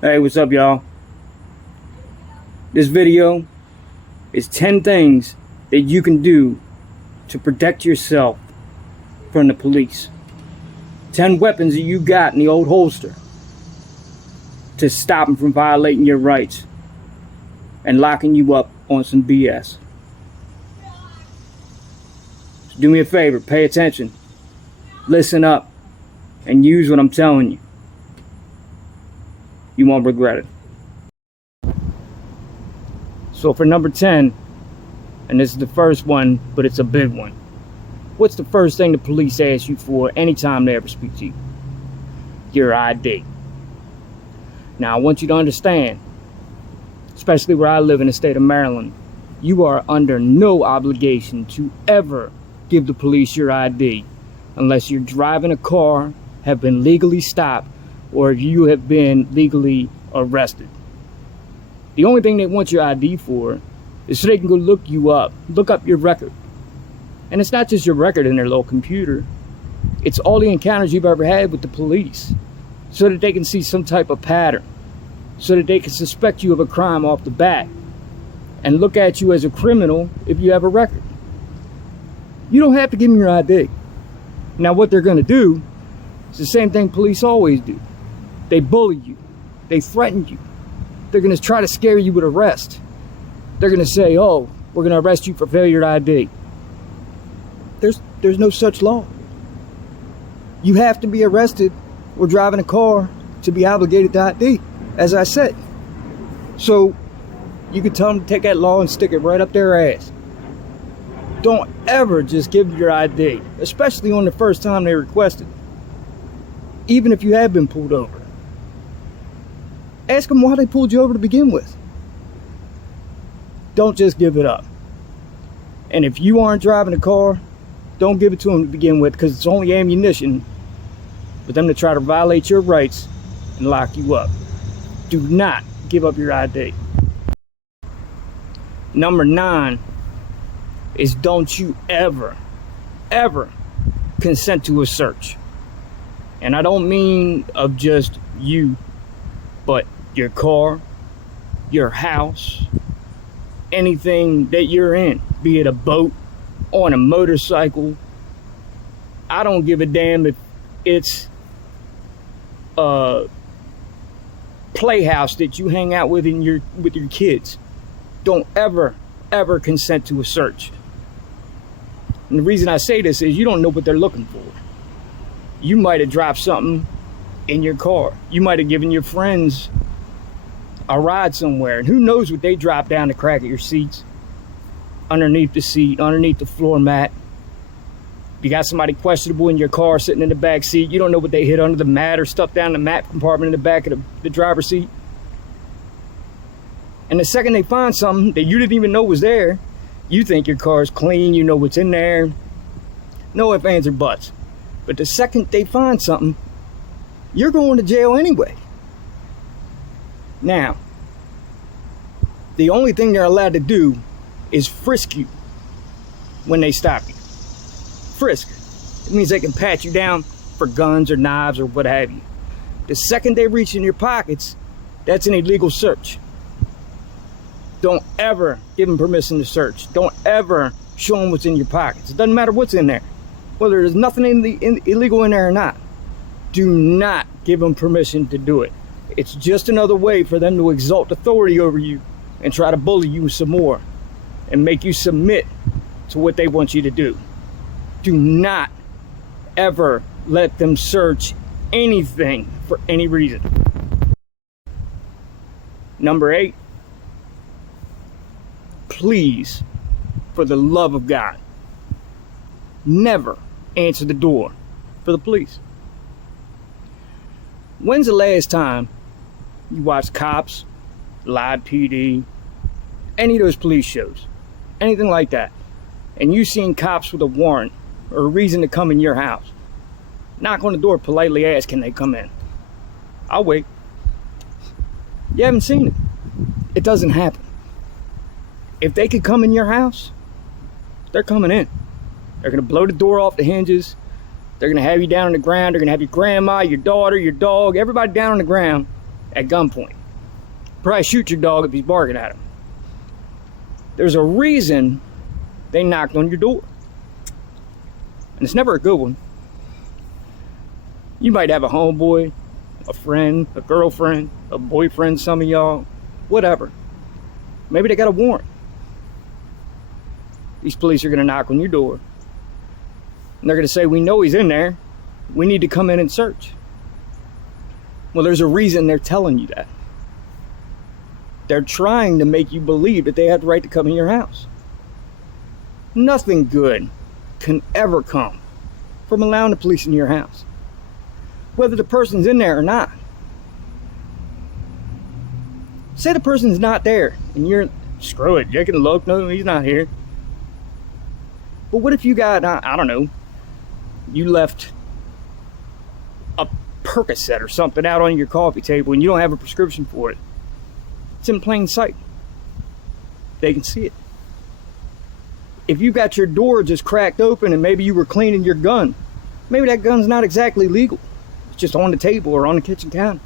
Hey, what's up, y'all? This video is 10 things that you can do to protect yourself from the police. 10 weapons that you got in the old holster to stop them from violating your rights and locking you up on some BS. So do me a favor, pay attention, listen up, and use what I'm telling you. You won't regret it. So for number 10, and this is the first one, but it's a big one. What's the first thing the police ask you for anytime they ever speak to you? Your ID. Now I want you to understand, especially where I live in the state of Maryland, you are under no obligation to ever give the police your ID unless you're driving a car, have been legally stopped, or if you have been legally arrested. The only thing they want your ID for is so they can go look you up, look up your record. And it's not just your record in their little computer, it's all the encounters you've ever had with the police, so that they can see some type of pattern, so that they can suspect you of a crime off the bat and look at you as a criminal if you have a record. You don't have to give them your ID. Now what they're going to do is the same thing police always do. They bully you. They threaten you. They're going to try to scare you with arrest. They're going to say, oh, we're going to arrest you for failure to ID. There's no such law. You have to be arrested or driving a car to be obligated to ID, as I said. So you can tell them to take that law and stick it right up their ass. Don't ever just give them your ID, especially on the first time they request it. Even if you have been pulled over. Ask them why they pulled you over to begin with. Don't just give it up. And if you aren't driving a car, don't give it to them to begin with, because it's only ammunition for them to try to violate your rights and lock you up. Do not give up your ID. Number 9 is don't you ever consent to a search. And I don't mean of just you, but your car, your house, anything that you're in, be it a boat, on a motorcycle. I don't give a damn if it's a playhouse that you hang out with with your kids. Don't ever consent to a search. And the reason I say this is you don't know what they're looking for. You might have dropped something in your car. You might have given your friends a ride somewhere, and who knows what they dropped down the crack of your seats, underneath the seat, underneath the floor mat. You got somebody questionable in your car sitting in the back seat. You don't know what they hit under the mat or stuff down the mat compartment in the back of the driver's seat. And the second they find something that you didn't even know was there, you think your car's clean, you know what's in there. No ifs, ands, or buts. But the second they find something, you're going to jail anyway. Now, the only thing they're allowed to do is frisk you when they stop you. Frisk. It means they can pat you down for guns or knives or what have you. The second they reach in your pockets, that's an illegal search. Don't ever give them permission to search. Don't ever show them what's in your pockets. It doesn't matter what's in there, whether there's nothing illegal in there or not. Do not give them permission to do it. It's just another way for them to exalt authority over you and try to bully you some more and make you submit to what they want you to do. Do not ever let them search anything for any reason. Number 8, please, for the love of God, never answer the door for the police. When's the last time you watched Cops, Live PD, any of those police shows, anything like that, and you seen cops with a warrant or a reason to come in your house? Knock on the door, politely ask, can they come in? I'll wait. You haven't seen it. It doesn't happen. If they could come in your house, they're coming in. They're gonna blow the door off the hinges. They're gonna have you down on the ground. They're gonna have your grandma, your daughter, your dog, everybody down on the ground, at gunpoint. Probably shoot your dog if he's barking at him. There's a reason they knocked on your door. And it's never a good one. You might have a homeboy, a friend, a girlfriend, a boyfriend, some of y'all, whatever. Maybe they got a warrant. These police are gonna knock on your door. And they're gonna say, we know he's in there. We need to come in and search. Well, there's a reason they're telling you that. They're trying to make you believe that they have the right to come in your house. Nothing good can ever come from allowing the police into your house, whether the person's in there or not. Say the person's not there and you're, screw it, you can look, no, he's not here. But what if you got, I don't know, you left a Percocet or something out on your coffee table and you don't have a prescription for it? It's in plain sight. They can see it. If you got your door just cracked open and maybe you were cleaning your gun, maybe that gun's not exactly legal. It's just on the table or on the kitchen counter.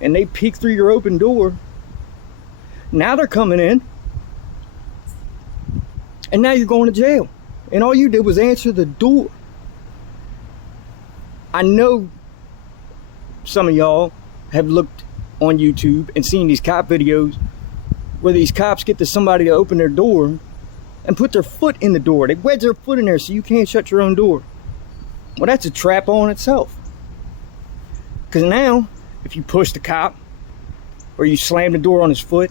And they peek through your open door. Now they're coming in. And now you're going to jail. And all you did was answer the door. I know some of y'all have looked on YouTube and seen these cop videos where these cops get to somebody to open their door and put their foot in the door. They wedge their foot in there so you can't shut your own door. Well, that's a trap on itself. Because now, if you push the cop, or you slam the door on his foot,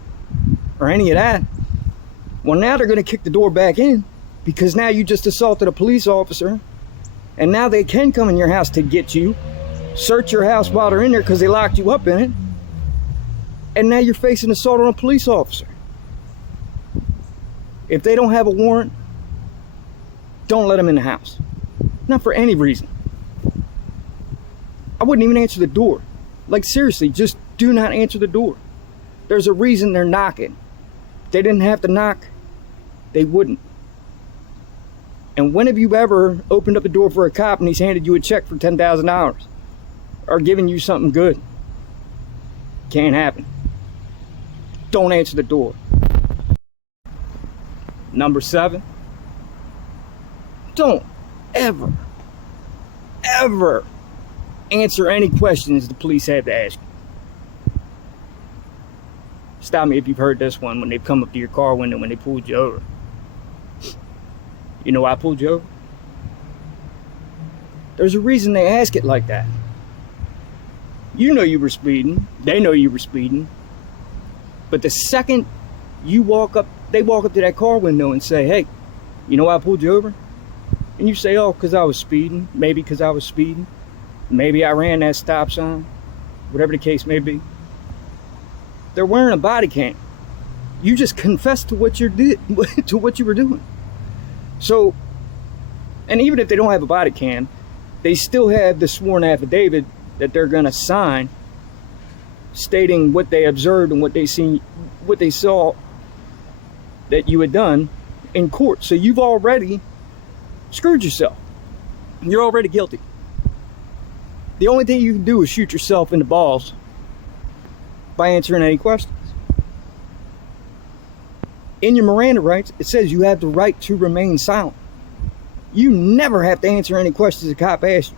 or any of that, well, now they're going to kick the door back in, because now you just assaulted a police officer, and now they can come in your house to get you, search your house while they're in there because they locked you up in it, and now you're facing assault on a police officer. If they don't have a warrant, don't let them in the house. Not for any reason. I wouldn't even answer the door. Like, seriously, just do not answer the door. There's a reason they're knocking. If they didn't have to knock, they wouldn't. And when have you ever opened up the door for a cop and he's handed you a check for $10,000 or given you something good? Can't happen. Don't answer the door. Number 7, don't ever answer any questions the police have to ask you. Stop me if you've heard this one when they've come up to your car window when they pulled you over. You know why I pulled you over? There's a reason they ask it like that. You know you were speeding. They know you were speeding. But the second you walk up, they walk up to that car window and say, hey, you know why I pulled you over? And you say, oh, because I was speeding. Maybe because I was speeding. Maybe I ran that stop sign. Whatever the case may be. They're wearing a body cam. You just confessed to what you did, to what you were doing. So, and even if they don't have a body cam, they still have the sworn affidavit that they're going to sign stating what they observed and what they saw that you had done in court. So you've already screwed yourself. You're already guilty. The only thing you can do is shoot yourself in the balls by answering any questions. In your Miranda rights, it says you have the right to remain silent. You never have to answer any questions a cop asks you.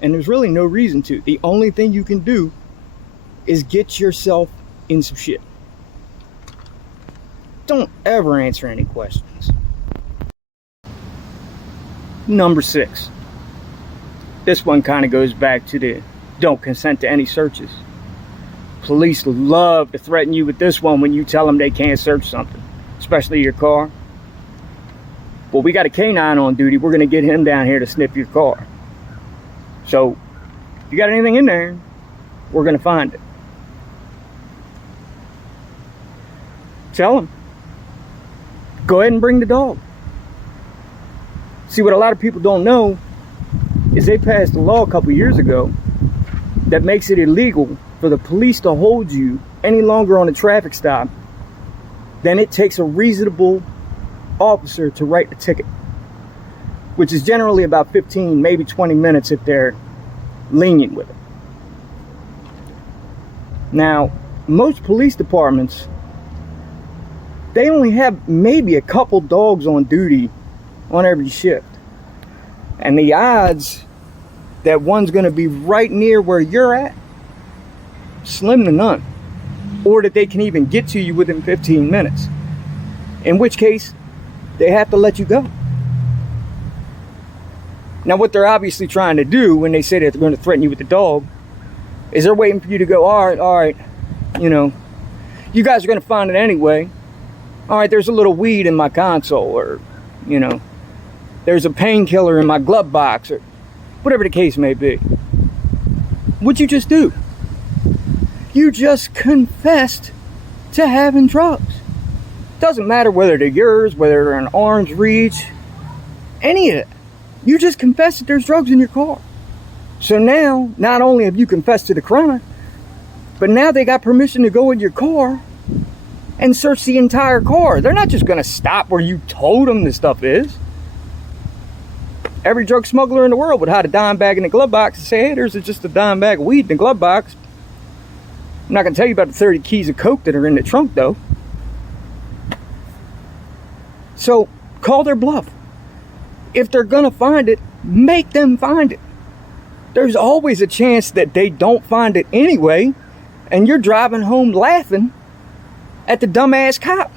And there's really no reason to. The only thing you can do is get yourself in some shit. Don't ever answer any questions. Number 6. This one kind of goes back to the don't consent to any searches. Police love to threaten you with this one when you tell them they can't search something, especially your car. Well, we got a canine on duty. We're going to get him down here to sniff your car. So, if you got anything in there, we're going to find it. Tell him. Go ahead and bring the dog. See, what a lot of people don't know is they passed a law a couple years ago that makes it illegal for the police to hold you any longer on a traffic stop than it takes a reasonable officer to write a ticket, which is generally about 15, maybe 20 minutes if they're lenient with it. Now, most police departments, they only have maybe a couple dogs on duty on every shift. And the odds that one's going to be right near where you're at, slim to none. Or that they can even get to you within 15 minutes. In which case, they have to let you go. Now, what they're obviously trying to do when they say that they're going to threaten you with the dog is they're waiting for you to go, all right, you know, you guys are going to find it anyway. All right, there's a little weed in my console, or, you know, there's a painkiller in my glove box, or whatever the case may be. What'd you just do? You just confessed to having drugs. Doesn't matter whether they're yours, whether they're in arm's reach, any of it. You just confessed that there's drugs in your car. So now, not only have you confessed to the crime, but now they got permission to go in your car and search the entire car. They're not just going to stop where you told them the stuff is. Every drug smuggler in the world would hide a dime bag in the glove box and say, hey, there's just a dime bag of weed in the glove box. I'm not going to tell you about the 30 keys of coke that are in the trunk, though. So, call their bluff. If they're going to find it, make them find it. There's always a chance that they don't find it anyway, and you're driving home laughing at the dumbass cop.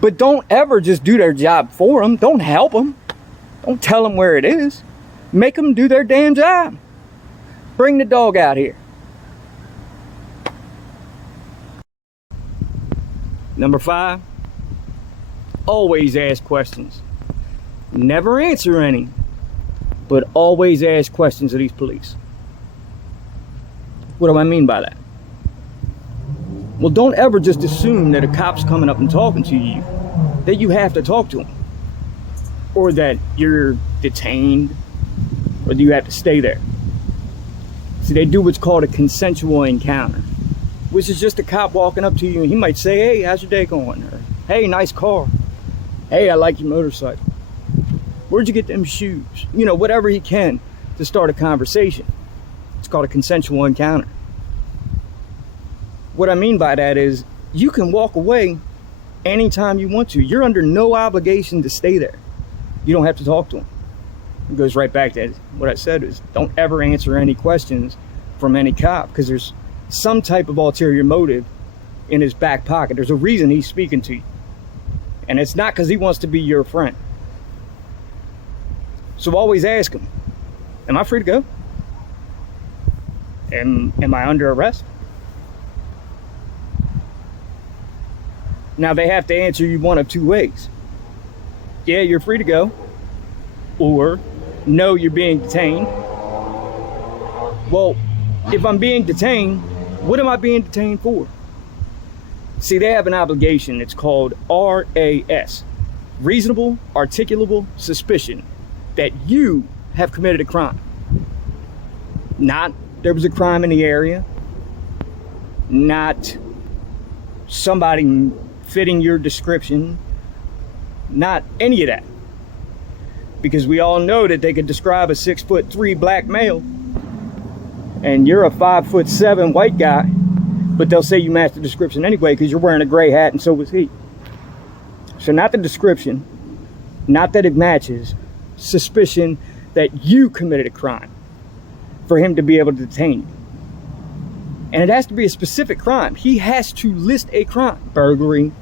But don't ever just do their job for them. Don't help them. Don't tell them where it is. Make them do their damn job. Bring the dog out here. Number 5, always ask questions. Never answer any, but always ask questions of these police. What do I mean by that? Well, don't ever just assume that a cop's coming up and talking to you, that you have to talk to him, or that you're detained, or that you have to stay there. See, they do what's called a consensual encounter, which is just a cop walking up to you and he might say, hey, how's your day going? Or, hey, nice car. Hey, I like your motorcycle. Where'd you get them shoes? You know, whatever he can to start a conversation. It's called a consensual encounter. What I mean by that is you can walk away anytime you want to. You're under no obligation to stay there. You don't have to talk to him. It goes right back to what I said is don't ever answer any questions from any cop, because there's some type of ulterior motive in his back pocket. There's a reason he's speaking to you. And it's not because he wants to be your friend. So always ask him, am I free to go? Am I under arrest? Now they have to answer you one of two ways. Yeah, you're free to go. Or, no, you're being detained. Well, if I'm being detained, what am I being detained for? See, they have an obligation. It's called RAS. Reasonable, articulable suspicion that you have committed a crime. Not there was a crime in the area. Not somebody fitting your description. Not any of that. Because we all know that they could describe a 6'3" black male and you're a 5'7" white guy, but they'll say you match the description anyway because you're wearing a gray hat and so was he. So not the description, not that it matches, suspicion that you committed a crime for him to be able to detain you. And it has to be a specific crime. He has to list a crime. Burglary,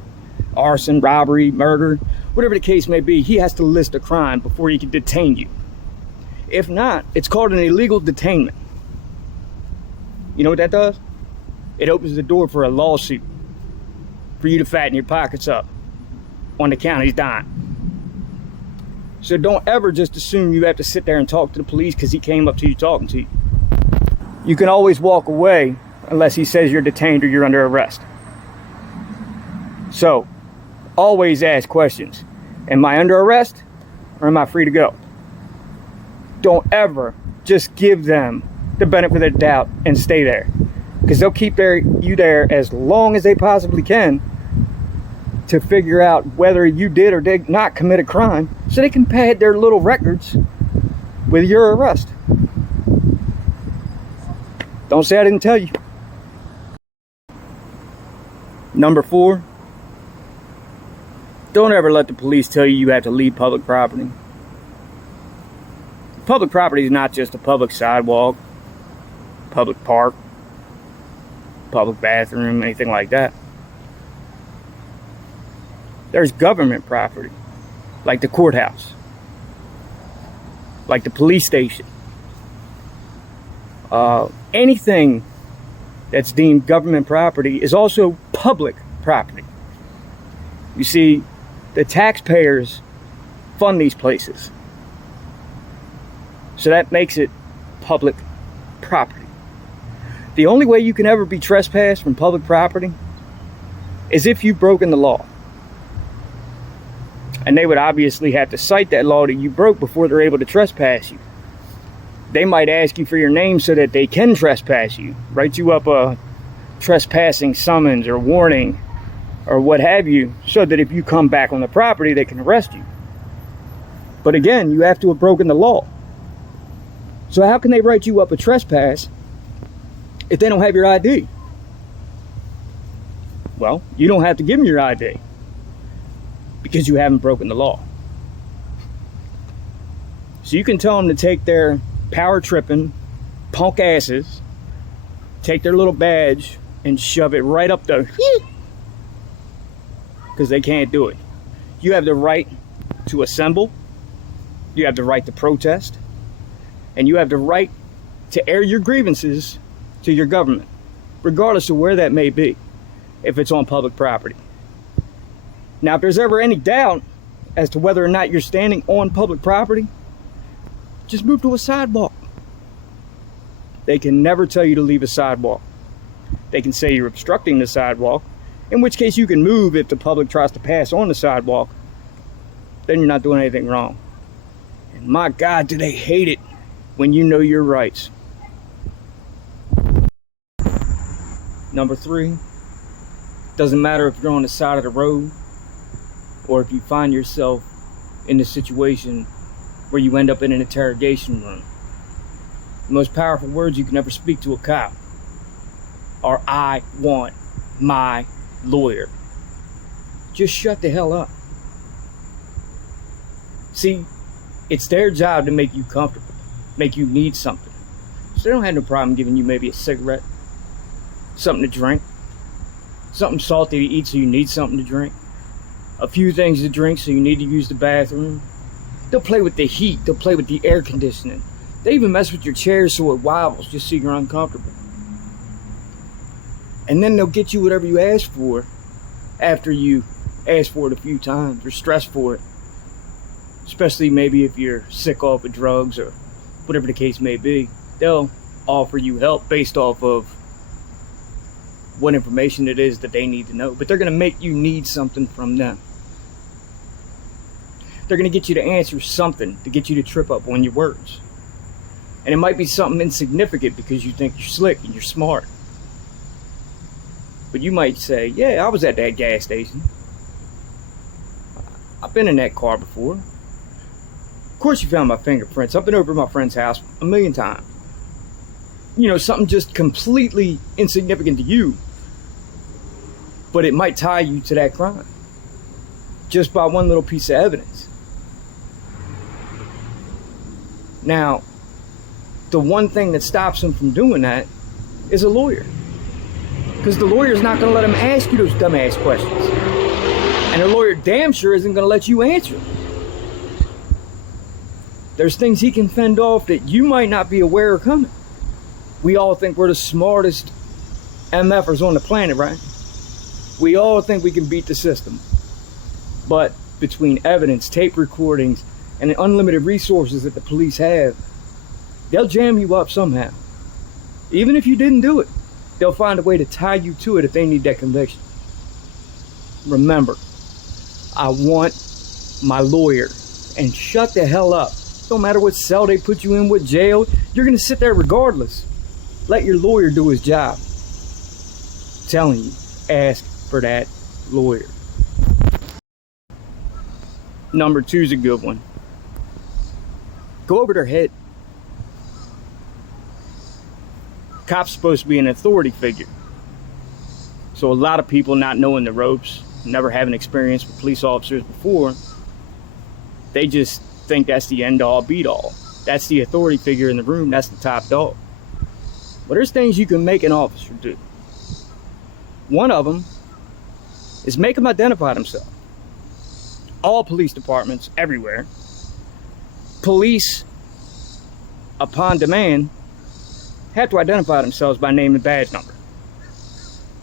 arson, robbery, murder, whatever the case may be, he has to list a crime before he can detain you. If not, it's called an illegal detainment. You know what that does? It opens the door for a lawsuit for you to fatten your pockets up on the county's dime. So don't ever just assume you have to sit there and talk to the police because he came up to you talking to you. You can always walk away unless he says you're detained or you're under arrest. So, always ask questions. Am I under arrest or am I free to go? Don't ever just give them the benefit of the doubt and stay there. Because they'll keep you there as long as they possibly can to figure out whether you did or did not commit a crime so they can pad their little records with your arrest. Don't say I didn't tell you. Number 4, don't ever let the police tell you you have to leave public property. Public property is not just a public sidewalk, public park, public bathroom, anything like that. There's government property, like the courthouse, like the police station. Anything that's deemed government property is also public property. You see, the taxpayers fund these places, so that makes it public property. The only way you can ever be trespassed from public property is if you've broken the law. And they would obviously have to cite that law that you broke before they're able to trespass you. They might ask you for your name so that they can trespass you, write you up a trespassing summons or warning or what have you, so that if you come back on the property, they can arrest you. But again, you have to have broken the law. So how can they write you up a trespass if they don't have your ID? Well, you don't have to give them your ID because you haven't broken the law. So you can tell them to take their power tripping punk asses, take their little badge and shove it right up there, because they can't do it. You have the right to assemble, you have the right to protest, and you have the right to air your grievances to your government, regardless of where that may be, if it's on public property. Now, if there's ever any doubt as to whether or not you're standing on public property, just move to a sidewalk. They can never tell you to leave a sidewalk. They can say you're obstructing the sidewalk, in which case you can move if the public tries to pass on the sidewalk. Then you're not doing anything wrong. And my God, do they hate it when you know your rights. Number 3, doesn't matter if you're on the side of the road or if you find yourself in a situation where you end up in an interrogation room. The most powerful words you can ever speak to a cop are, "I want my lawyer." Just shut the hell up. See, it's their job to make you comfortable, make you need something. So they don't have no problem giving you maybe a cigarette, something to drink, something salty to eat so you need something to drink, a few things to drink so you need to use the bathroom. They'll play with the heat, they'll play with the air conditioning. They even mess with your chair so it wobbles just so you're uncomfortable. And then they'll get you whatever you ask for after you ask for it a few times or stress for it. Especially maybe if you're sick off of drugs or whatever the case may be. They'll offer you help based off of what information it is that they need to know. But they're going to make you need something from them. They're going to get you to answer something to get you to trip up on your words. And it might be something insignificant because you think you're slick and you're smart. But you might say, "Yeah, I was at that gas station. I've been in that car before. Of course you found my fingerprints. I've been over at my friend's house a million times." You know, something just completely insignificant to you, but it might tie you to that crime just by one little piece of evidence. Now, the one thing that stops them from doing that is a lawyer, because the lawyer's not going to let them ask you those dumbass questions, and a lawyer damn sure isn't going to let you answer them. There's things he can fend off that you might not be aware are coming. We all think we're the smartest MFers on the planet, right? We all think we can beat the system. But between evidence, tape recordings, and the unlimited resources that the police have, they'll jam you up somehow. Even if you didn't do it, they'll find a way to tie you to it if they need that conviction. Remember, I want my lawyer. And shut the hell up. Don't matter what cell they put you in, what jail, you're going to sit there regardless. Let your lawyer do his job. I'm telling you, ask for that lawyer. Number 2 is a good one. Go over their head. Cop's supposed to be an authority figure. So a lot of people not knowing the ropes, never having experience with police officers before, they just think that's the end all beat all. That's the authority figure in the room. That's the top dog. But there's things you can make an officer do. One of them is make them identify themselves. All police departments everywhere, police upon demand have to identify themselves by name and badge number.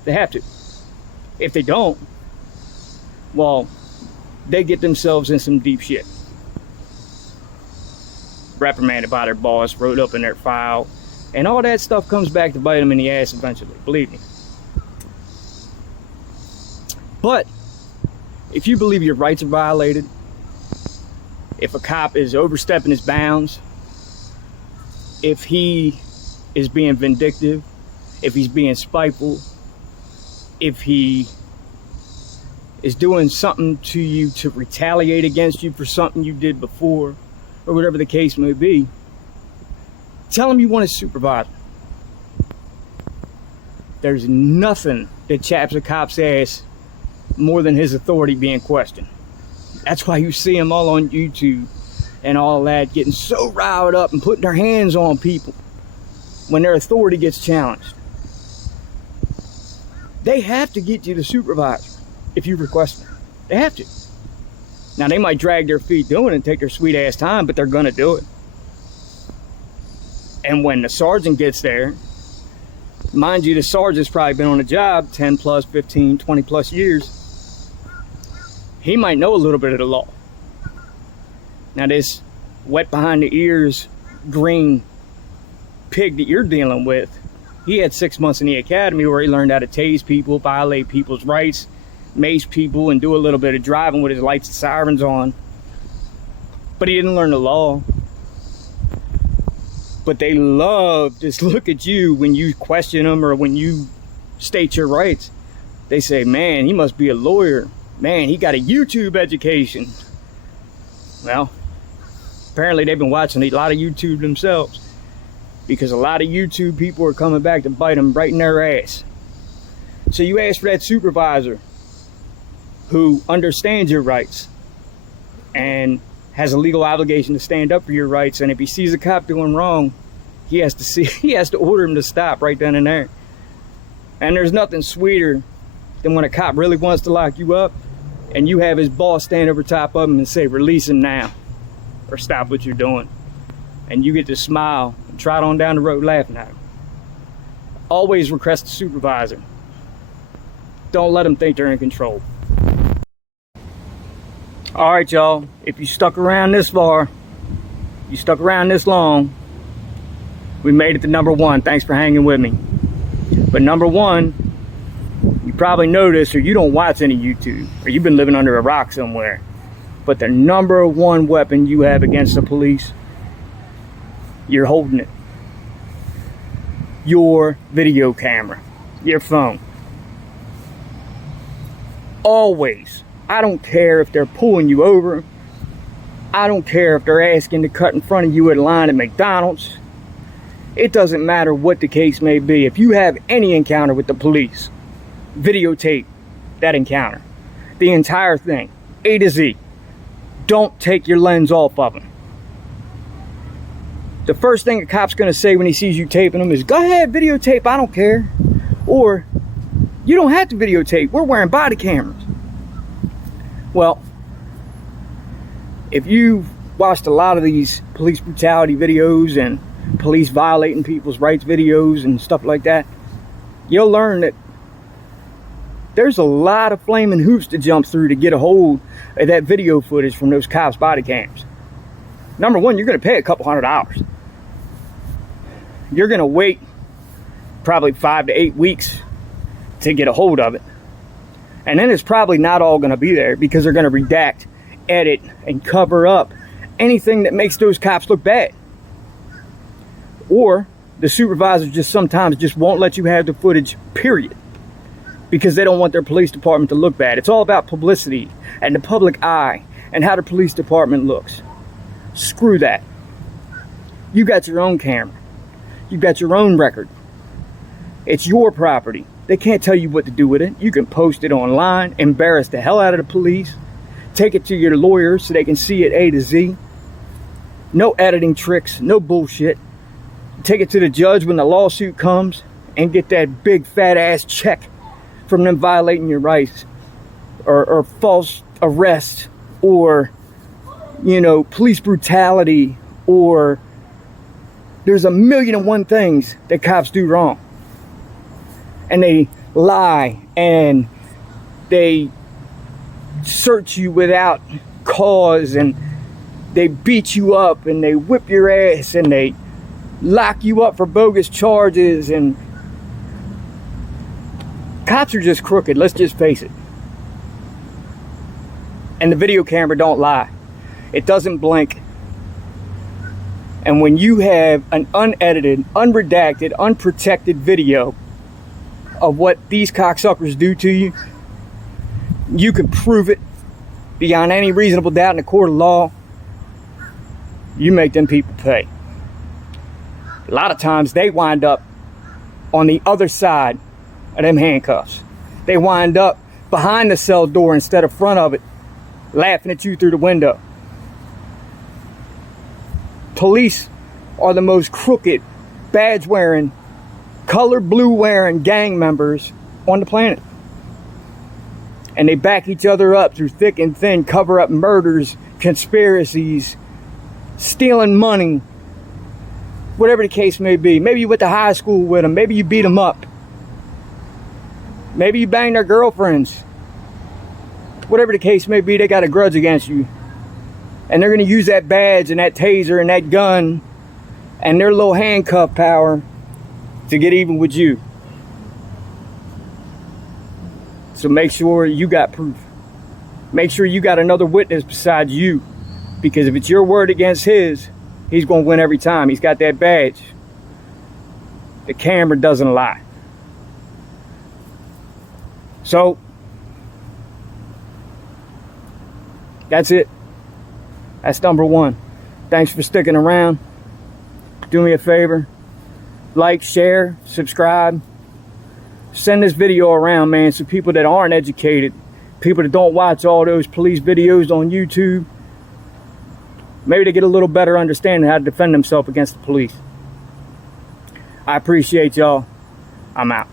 They have to. If they don't, well, they get themselves in some deep shit. Reprimanded by their boss, wrote up in their file, and all that stuff comes back to bite them in the ass eventually, believe me. But if you believe your rights are violated, if a cop is overstepping his bounds, if he is being vindictive, if he's being spiteful, if he is doing something to you to retaliate against you for something you did before, or whatever the case may be, tell him you want a supervisor. There's nothing that chaps a cop's ass more than his authority being questioned. That's why you see them all on YouTube and all that, getting so riled up and putting their hands on people when their authority gets challenged. They have to get you the supervisor if you request it. They have to. Now, they might drag their feet doing it and take their sweet ass time, but they're gonna do it. And when the sergeant gets there, mind you, the sergeant's probably been on the job 10 plus, 15, 20 plus years. He might know a little bit of the law. Now, this wet behind the ears, green pig that you're dealing with, he had 6 months in the academy where he learned how to tase people, violate people's rights, mace people, and do a little bit of driving with his lights and sirens on. But he didn't learn the law. But they love to look at you when you question them or when you state your rights. They say, man, he must be a lawyer. Man, he got a YouTube education. Well, apparently they've been watching a lot of YouTube themselves, because a lot of YouTube people are coming back to bite them right in their ass. So you ask for that supervisor who understands your rights and has a legal obligation to stand up for your rights, and if he sees a cop doing wrong, he has to order him to stop right then and there. And there's nothing sweeter than when a cop really wants to lock you up and you have his boss stand over top of him and say, release him now, or stop what you're doing. And you get to smile and trot on down the road laughing at him. Always request a supervisor. Don't let them think they're in control. All right, y'all, if you stuck around this far, you stuck around this long, we made it to number one. Thanks for hanging with me. But number one, you probably noticed, or you don't watch any YouTube, or you've been living under a rock somewhere, but the number one weapon you have against the police, you're holding it. Your video camera, your phone. Always. I don't care if they're pulling you over. I don't care if they're asking to cut in front of you at a line at McDonald's. It doesn't matter what the case may be. If you have any encounter with the police, videotape that encounter. The entire thing, A to Z. Don't take your lens off of them. The first thing a cop's gonna say when he sees you taping them is, go ahead, videotape, I don't care. Or, you don't have to videotape, we're wearing body cameras. Well, if you've watched a lot of these police brutality videos and police violating people's rights videos and stuff like that, you'll learn that there's a lot of flaming hoops to jump through to get a hold of that video footage from those cops' body cams. Number one, you're going to pay a couple $100. You're going to wait probably 5 to 8 weeks to get a hold of it. And then it's probably not all going to be there, because they're going to redact, edit, and cover up anything that makes those cops look bad. Or the supervisors just sometimes just won't let you have the footage, period, because they don't want their police department to look bad. It's all about publicity and the public eye and how the police department looks. Screw that. You got your own camera. You got your own record. It's your property. They can't tell you what to do with it. You can post it online, embarrass the hell out of the police, take it to your lawyer so they can see it A to Z. No editing tricks, no bullshit. Take it to the judge when the lawsuit comes and get that big fat ass check from them violating your rights, or false arrest, or, you know, police brutality, or there's a million and one things that cops do wrong. And they lie and they search you without cause, and they beat you up and they whip your ass and they lock you up for bogus charges. And cops are just crooked, let's just face it. And the video camera don't lie. It doesn't blink. And when you have an unedited, unredacted, unprotected video of what these cocksuckers do to you, you can prove it beyond any reasonable doubt in a court of law. You make them people pay. A lot of times they wind up on the other side of them handcuffs. They wind up behind the cell door instead of front of it, laughing at you through the window. Police are the most crooked, badge wearing, color blue wearing gang members on the planet. And they back each other up through thick and thin, cover up murders, conspiracies, stealing money, whatever the case may be. Maybe you went to high school with them. Maybe you beat them up. Maybe you banged their girlfriends. Whatever the case may be, they got a grudge against you. And they're going to use that badge and that taser and that gun and their little handcuff power to get even with you. So make sure you got proof. Make sure you got another witness besides you. Because if it's your word against his, he's going to win every time. He's got that badge. The camera doesn't lie. So, that's it. That's number one. Thanks for sticking around. Do me a favor. Like, share, subscribe. Send this video around, man, so people that aren't educated, people that don't watch all those police videos on YouTube, maybe they get a little better understanding how to defend themselves against the police. I appreciate y'all. I'm out.